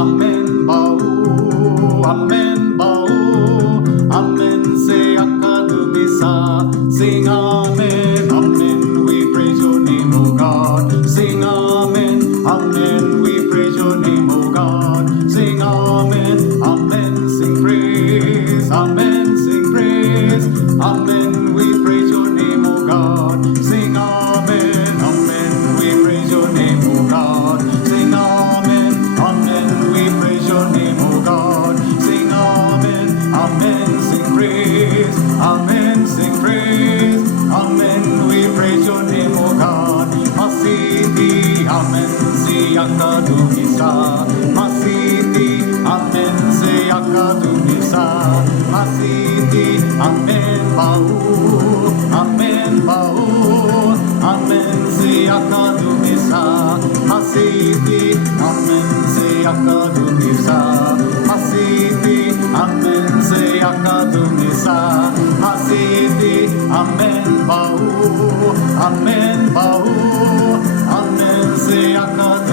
amen bau, amen bau, amen se akadumisa. Sing amen, amen, we praise your name, O God. Sing amen, amen, we praise your name, O God. Sing amen, amen, sing praise, amen, sing praise, amen, we praise your name, O God. Sing amen, amen, we praise your name, O God. Sing amen, amen, we praise your name, O God. Sing amen, amen, sing praise, amen, sing praise, amen, we praise your name, O God. Masiti, amen, si akadumisa. Masiti, amen, si akadumisa. Masiti, amen, bau, amen, bau, amen, si akadumisa. Masiti, amen, si akadumisa. Masiti, amen, si akadumisa. Masiti, amen, bau, amen, bau, amen, si akadumisa.